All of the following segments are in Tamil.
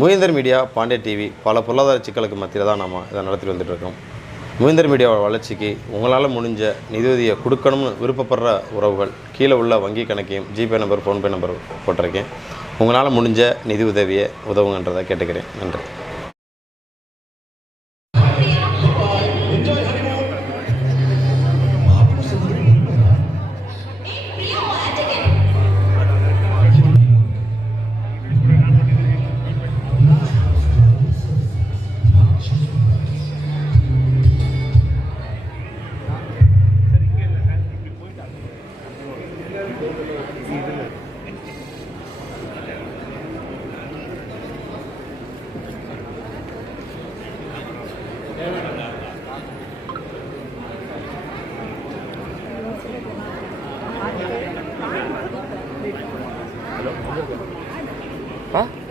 முயந்தர் மீடியா பாண்டிய டிவி பல பொருளாதார சிக்கலுக்கு மத்தியில் தான் நம்ம இதை நடத்தி வந்துட்டுருக்கோம். முயந்தர் மீடியாவோட வளர்ச்சிக்கு உங்களால் முடிஞ்ச நிதியுதவியை கொடுக்கணும்னு விருப்பப்படுற உறவுகள் கீழே உள்ள வங்கி கணக்கையும் ஜிபே நம்பர் ஃபோன்பே நம்பர் போட்டிருக்கேன். உங்களால் முடிஞ்ச நிதி உதவியை உதவுங்கன்றதை கேட்டுக்கிறேன். நன்றி.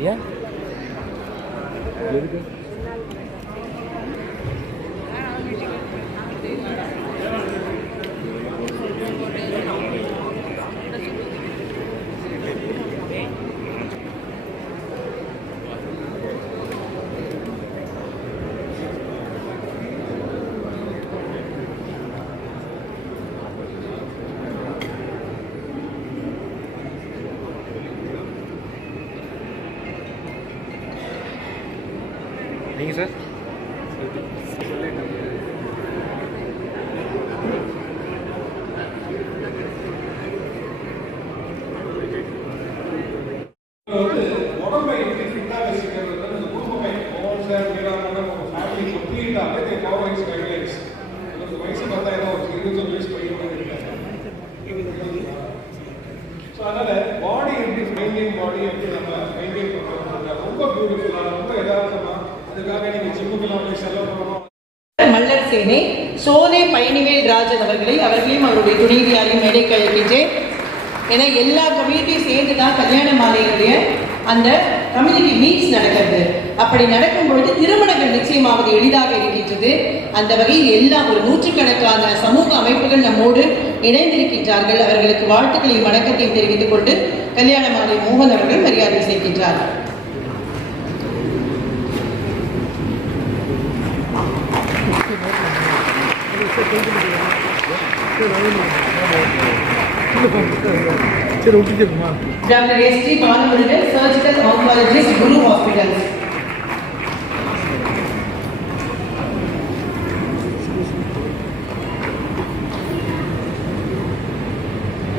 Yeah? நீங்கள் சார்? வந்து உடம்பை மல்லர் சேனை சோலை பயணிவேல் ராஜன் அவர்களை அவர்களையும் அவருடைய துணைவியாரையும் மேடைக்கு அழைக்கின்றேன் ஏன்னா எல்லா கம்யூனிட்டியும் சேர்ந்து தான் கல்யாண மாலையினுடைய அந்த கம்யூனிட்டி மீட்ஸ் நடக்கிறது. அப்படி நடக்கும் பொழுது திருமணங்கள் நிச்சயமாவது எளிதாக இருக்கின்றது. அந்த வகையில் எல்லா ஒரு நூற்றுக்கணக்கான சமூக அமைப்புகள் நம்மோடு இணைந்திருக்கின்றார்கள். அவர்களுக்கு வாழ்த்துக்களையும் வணக்கத்தையும் தெரிவித்துக் கொண்டு கல்யாண மாலை மோகன் அவர்கள் மரியாதை செய்கின்றார் சரி விட்டுச்சுமா doctor S D Balamurugan surgical oncologist Guru hospital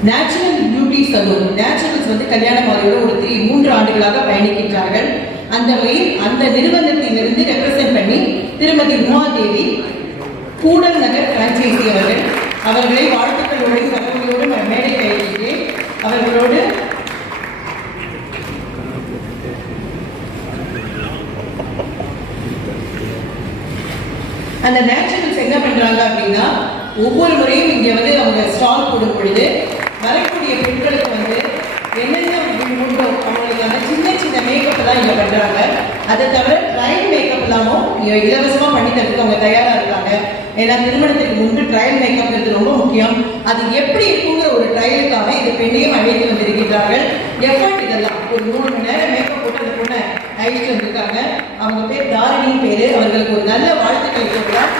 natural beauty salon Naturals வந்து கல்யாண மாதிரியோட ஒரு த்ரீ மூன்று ஆண்டுகளாக பயணிக்கின்றார்கள். அந்த வகையில் அந்த நிறுவனத்திலிருந்து ரெப்ரசென்ட் பண்ணி திருமதி உமா தேவி கூடல் நகர் பிரான்ச்சைசி அவர்கள் அவர்களை வாழ்த்துக்களோடு சகோதரியோடு மேடை கையிலே அவர்களோடு அந்த நேச்சுரல்ஸ் என்ன பண்றாங்க அப்படின்னா ஒவ்வொரு முறையும் இங்க வந்து அவங்க ஸ்டால் போடும் பொழுது வரக்கூடிய பெண்களுக்கு வந்து என்னென்ன உண்டோ அவங்களுக்கான சின்ன சின்ன மேக்கப் தான் இங்க பண்றாங்க. அதை தவிர லைன் மேக்கப் எல்லாமும் இ- இலவசமா பண்ணி தரதுக்கு அவங்க தயாரா இருக்காங்க. ஏன்னா திருமணத்துக்கு முன்பு ட்ரையல் மேக்கப்ங்கிறது ரொம்ப முக்கியம். அது எப்படி இருக்குங்கிற ஒரு ட்ரையலுக்காக இந்த பெண்ணையும் அழைத்து வந்திருக்கின்றார்கள் எஃபர்ட் இதெல்லாம். ஒரு மூணு மணி நேரம் மேக்கப் போட்டு அந்த பொண்ணை அழைச்சிட்டு வந்திருக்காங்க. அவங்க பேர் தாரிணி பேர். அவர்களுக்கு ஒரு நல்ல வாழ்த்துக்களை சொல்லலாம்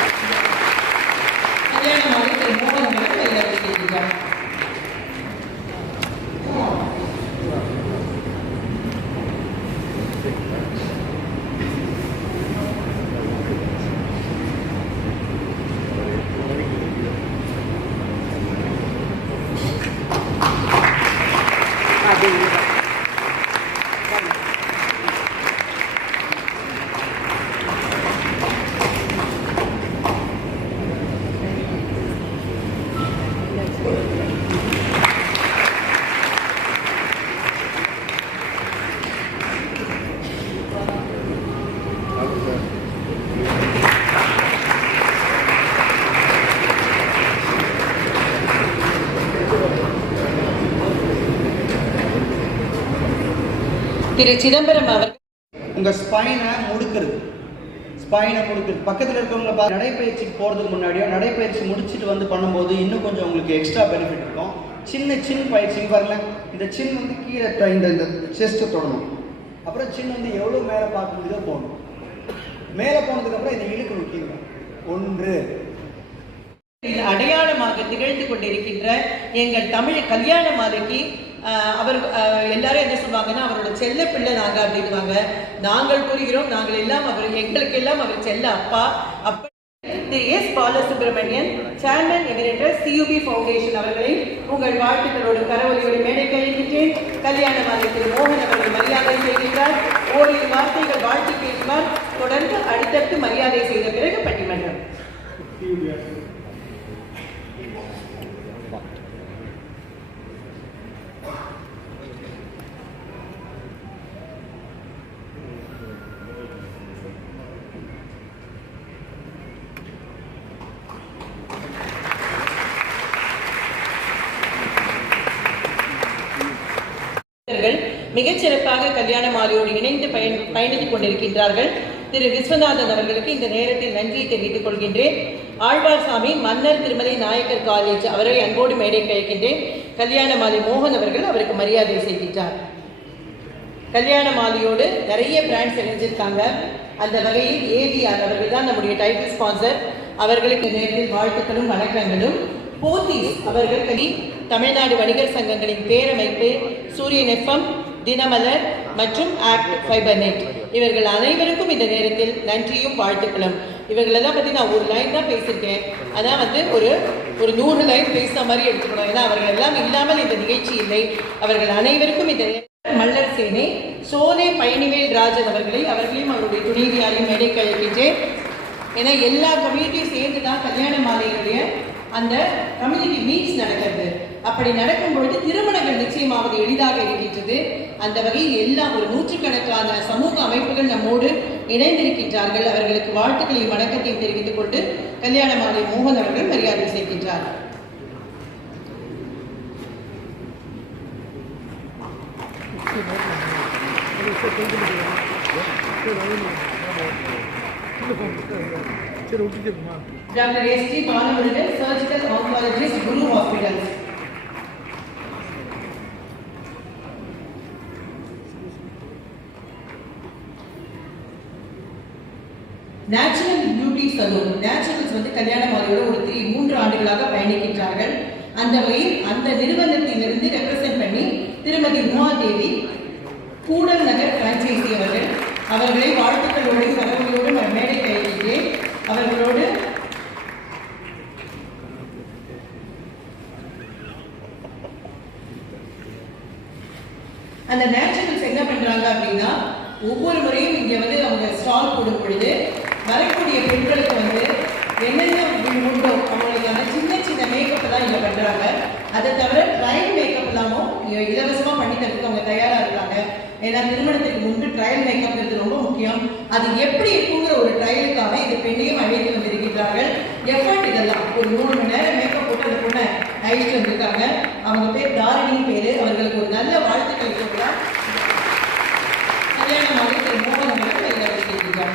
கல்யாண மாதிரி திரு மோகன் அவர்கள் திரு சிதம்பரம் அவர் உங்கள் ஸ்பைனை முடுக்குறது. ஸ்பைனை முடுக்குறது. பக்கத்தில் இருக்கவங்கள நடைப்பயிற்சிக்கு போகிறதுக்கு முன்னாடியோ நடைப்பயிற்சி முடிச்சுட்டு வந்து பண்ணும்போது இன்னும் கொஞ்சம் உங்களுக்கு எக்ஸ்ட்ரா பெனிஃபிட் இருக்கும். சின்ன சின் பயிற்சி இங்க பாருங்களேன். இந்த சின் வந்து கீழே இந்த இந்த செஸ்ட்டை தொடணும். அப்புறம் சின் வந்து எவ்வளோ மேலே பார்க்க முடியுதோ போகணும். மேலே போனதுக்கப்புறம் இதை இழுக்கணும் கீழே ஒன்று. அடையாளமாக திகழ்ந்து கொண்டிருக்கின்ற எங்கள் தமிழ் கல்யாண மாலைக்கு அவர் எல்லாரும் என்ன சொல்லுவாங்கன்னா அவரோட செல்ல பிள்ளை நாங்க அப்படின்வாங்க நாங்கள் கூறுகிறோம் நாங்கள் எல்லாம் அவர் எங்களுக்கு எல்லாம் அவர் செல்ல அப்பா. அப்ப Thiru S Balasubramanian chairman emeritus CUB foundation அவர்களை உங்கள் வாழ்த்துக்களோடு கரவொலியோடு மேடை கழிக்கின்றேன். கல்யாண மாலை திரு மோகன் அவர்கள் மரியாதை செய்கின்றார். ஓரிரு வார்த்தைகள் வாழ்த்து பேசுவார் தொடர்ந்து அடுத்தடுத்து மரியாதை செய்த பிறகு பட்டிமன்றம் இவர்கள் மிகச்சிறப்பாக கல்யாண மாலையோடு இணைந்து பயன் பயணித்துக் கொண்டிருக்கின்றார்கள். திரு விஸ்வநாதன் அவர்களுக்கு இந்த நேரத்தில் நன்றியை தெரிவித்துக் கொள்கின்றேன். ஆழ்வார்சாமி மன்னர் திருமலை நாயக்கர் காலேஜ் அவரை அன்போடு மேடை கழிக்கின்றேன். கல்யாண மாலை மோகன் அவர்கள் அவருக்கு மரியாதை செய்கின்றார். கல்யாண மாலையோடு நிறைய பிராண்ட்ஸ் இணைஞ்சிருக்காங்க. அந்த வகையில் ஏவிஆர் அவர்கள் தான் நம்முடைய டைட்டில் ஸ்பான்சர் அவர்களுக்கு நேரில் நேரத்தில் வாழ்த்துக்களும் வணக்கங்களும். போத்தீஸ் அவர்கள் தமிழ்நாடு வணிகர் சங்கங்களின் பேரமைப்பு சூரியன் எஃப்எம் தினமலர் மற்றும் ஆக்ட் ஃபைபர் நெட் இவர்கள் அனைவருக்கும் இந்த நேரத்தில் நன்றியும் வாழ்த்துக்களும். இவர்களெல்லாம் பற்றி நான் ஒரு லைன் தான் பேசியிருக்கேன் அதான் வந்து ஒரு ஒரு நூறு லைன் பேசுகிற மாதிரி எடுத்துக்கணும். ஏன்னா அவர்கள் எல்லாம் இல்லாமல் இந்த நிகழ்ச்சி இல்லை. அவர்கள் அனைவருக்கும் இந்த நேரத்தில் மல்லர் சேனை சோலை பயணிவேல் ராஜன் அவர்களை அவர்களையும் அவருடைய துணைவியாரையும் மேடை கழிக்கின்றேன் ஏன்னா எல்லா கம்யூனிட்டியும் சேர்ந்து தான் கல்யாண மாலையினுடைய அந்த கம்யூனிட்டி மீட்ஸ் நடக்கிறது. அப்படி நடக்கும் பொழுது திருமணங்கள் நிச்சயமாவது எளிதாக இருக்கின்றது. அந்த வகையில் எல்லாம் ஒரு நூற்றுக்கணக்கான சமூக அமைப்புகள் நம்மோடு இணைந்திருக்கின்றார்கள். அவர்களுக்கு வாழ்த்துக்களையும் வணக்கத்தையும் தெரிவித்துக் கொண்டு கல்யாண மாலை மோகன் அவர்கள் மரியாதை செய்கின்றார் சரி விட்டுச்சுமா doctor S D Balamurugan surgical oncologist Guru hospitals natural beauty salon Naturals வந்து கல்யாண மாலையோட ஒரு த்ரீ மூன்று ஆண்டுகளாக பயணிக்கின்றார்கள். அந்த வகையில் அந்த நிறுவனத்திலிருந்து ரெப்ரசென்ட் பண்ணி திருமதி உமாதேவி கூடல் நகர் பிரான்சைசி அவர்கள். அவர்களை வாழ்த்துக்களோடு கரவங்களோடு நான் மேடை கையிட்டேன் அவர்களோடு அந்த நேச்சுரல்ஸ் என்ன பண்றாங்க அப்படின்னா ஒவ்வொரு முறையும் இங்க வந்து அவங்க ஸ்டால் போடும் பொழுது வரக்கூடிய பெண்களுக்கு வந்து என்னென்ன உண்டோ அவங்களுக்கான சின்ன சின்ன மேக்கப் தான் இங்க பண்றாங்க. அதை தவிர ட்ரையல் மேக்கப் இல்லாமல் இங்க இலவசமா பண்ணி தரதுக்கு அவங்க தயாரா இருக்காங்க. ஏன்னா திருமணத்துக்கு முன்பு ட்ரையல் மேக்கப்ங்கிறது ரொம்ப முக்கியம். அது எப்படி இருக்குங்கிற ஒரு ட்ரையலுக்காக இந்த பெண்ணையும் அழைத்து வந்திருக்கிறார்கள் எஃபர்ட் இதெல்லாம். ஒரு மூணு மணி நேரம் மேக்கப் ஒரு பொண்ணை அழைச்சிட்டு வந்திருக்காங்க. அவங்க பேர் தாரணி பேரு. அவர்களுக்கு ஒரு நல்ல வாழ்த்துக்களை சொல்லலாம் கல்யாணமாக திரு மோகன் அவர்கள் மரியாதை செய்கிறார்